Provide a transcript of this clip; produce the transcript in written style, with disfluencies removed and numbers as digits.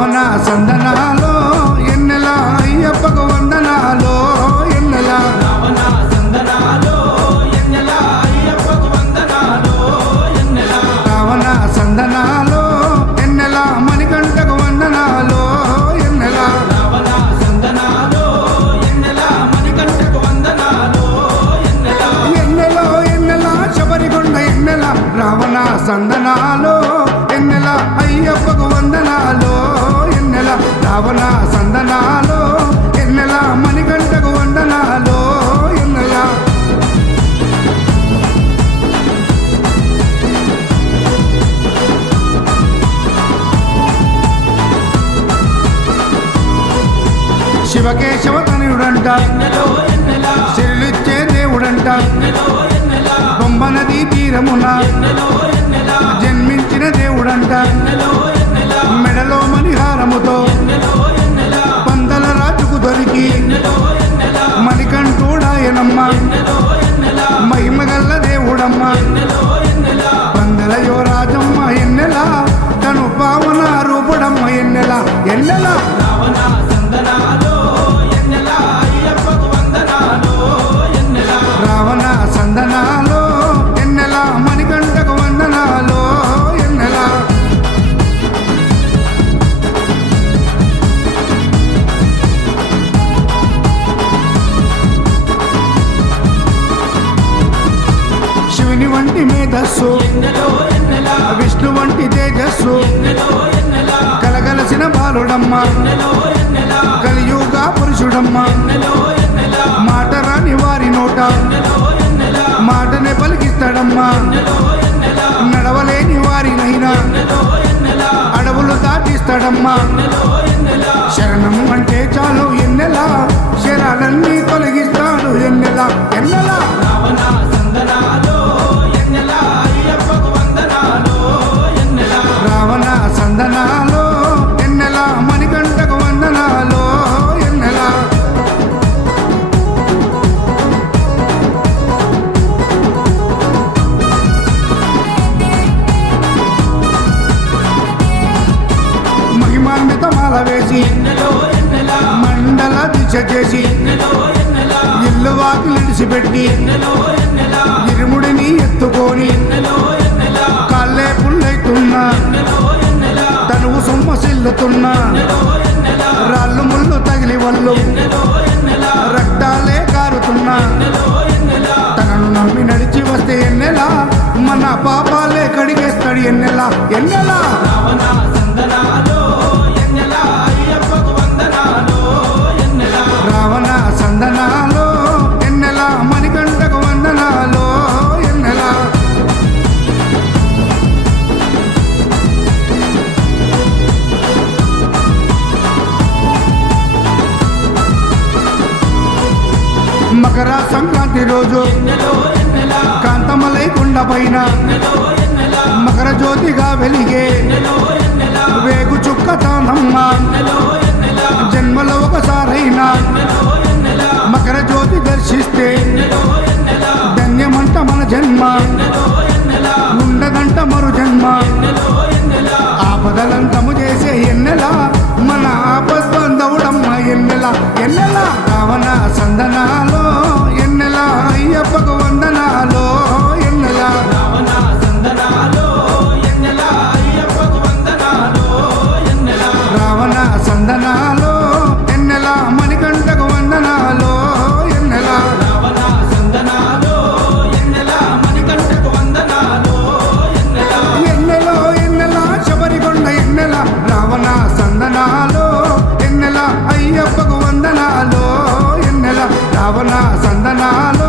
రావణ సందనాలో ఎన్నెల అయ్యప్పకు వందనాలో ఎన్నెల రావణ సందనాలో ఎన్నెల అయ్యప్పకు వందనాలో ఎన్నెల రావణ సందనాలో ఎన్నెల మణికంఠకు వందనాలో ఎన్నెల రావణ సందనాలో ఎన్నెల మణికంఠకు వందనాలో ఎన్నెల ఎన్నెలో ఎన్నెల శబరికొండ ఎన్నెల రావణ సందనాలో ఎన్నెల అయ్యప్పకు వందనాలో ఎన్నెల రావణ సందనాలో ఎన్నెల మణికంఠకు వందనాలో ఎన్నెల శివకేశవ తనయుడంట ఎన్నెలో ఎన్నెల శిరులిచ్చే దేవుడంట ఎన్నెలో ఎన్నెల బొమ్మ నదీ తీరమున ఎన్నెలో ఎన్నెల జన్మించిన దేవుడంట ఎన్నెలో ఎన్నెల మెడలో మణిహారముతో ఎన్నెలో ఎన్నెల పందల రాజుకు దొరికి ఎన్నెలో ఎన్నెల మణికంఠుడాయనమ్మ ఎన్నెలో ఎన్నెల మహిమగల్ల దేవుడమ్మ ఎన్నెలో ఎన్నెల పందల యువరాజమ్మ ఎన్నెల తను పావన రూపుడమ్మ ఎన్నెల ఎన్నెల రావణ సందనాలో ఎన్నెల అయ్యప్పకు వందనాలో ఎన్నెల రావణ సందనాలో ఎన్నెల మణికంఠకు వందనాలో ఎన్నెల శివుని వంటి మేధస్సు ఎన్నెలో ఎన్నెల విష్ణు వంటి తేజస్సు ఎన్నెలో ఎన్నెల కలగలసిన బాలుడమ్మ ఎన్నెలో ఎన్నెల కలియుగ పురుషుడమ్మ ఎన్నెలో ఎన్నెల మాట రాని వారి నోట ఎన్నెలో ఎన్నెల మాటనే పలికిస్తాడమ్మా ఎన్నెలో ఎన్నెల నడవలేని వారినైనా ఎన్నెలో ఎన్నెల అడవులు దాటిస్తాడమ్మా ఎన్నెలో ఎన్నెల శరణం అంటే చాలు ఎన్నెల శరణాలన్నీ తొలగిస్తాడు ఎన్నెల ఎన్నెల రావణ సందనాలో ఎన్నెల అయ్యప్పకు వందనాలో ఎన్నెల రావణ సందనాలో ఎన్నెల మణికంఠకు వందనాలో ఎన్నెల మహిమాన్విత మాల వేసి ఎన్నెలో ఎన్నెల మండల దీక్ష చేసి ఎన్నెలో ఎన్నెల ఇల్లు వాకిలిడిసిపెట్టి ఎన్నెలో ఎన్నెల ఇరుముడిని ఎత్తుకొని ఎన్నెలో ఎన్నెల కాళ్ళే పుల్లైతున్నా ఎన్నెలో ఎన్నెల తనువు సొమ్మసిల్లుతున్నా ఎన్నెలో ఎన్నెల రాళ్ళు ముళ్ళు తగిలి వల్లు ఎన్నెలో ఎన్నెల రక్తాలే కారుతున్నా ఎన్నెలో ఎన్నెల తనను నమ్మి నడిచి వస్తే ఎన్నెలా మన పాపాలే కడిగేస్తాడు ఎన్నెలా ఎన్నెలా రావణ సందనాలో ఎన్నెల అయ్యప్పకు వందనాలో ఎన్నెల రావణ సందనాలో ఎన్నెలా మణికంఠకు వందనాలో ఎన్నెలా మకర సంక్రాంతి రోజు ఎన్నెలో ఎన్నెల కాంతమలై కొండ పైన ఎన్నెలో ఎన్నెల మకర జ్యోతిగా వెలిగే ఎన్నెలో ఎన్నెల వేగు చుక్క తానమ్మ ఎన్నెలో ఎన్నెల జన్మలో ఒకసారైనా ఎన్నెలో ఎన్నెల మకర జ్యోతి దర్శిస్తే ఎన్నెలో ఎన్నెల ధన్యమంట మన జన్మ ఎన్నెలో ఎన్నెల ఉండదంట మరు జన్మ ఎన్నెలో ఎన్నెల ఆపదలంతము చేసే ఎన్నెల మన ఆపద్బంధవుడమ్మ ఎన్నెల ఎన్నెల రావణ సందనాలో ఎన్నెల అయ్యప్పకు వందనాలో ఎన్నెల రావణ సందనాలో ఎన్నెల అయ్యప్పకు వందనాలో ఎన్నెల రావణ సందనాలో ఎన్నెల మణికంఠకు వందనాలో ఎన్నెల రావణ సందనాలో ఎన్నెల మణికంఠకు వందనాలో ఎన్నెల ఎన్నెలో ఎన్నెల శబరికొండ ఎన్నెల రావణ సందనాలో ఎన్నెల అయ్యప్పకు వందనాలో ఎన్నెల రావణ సందనాలో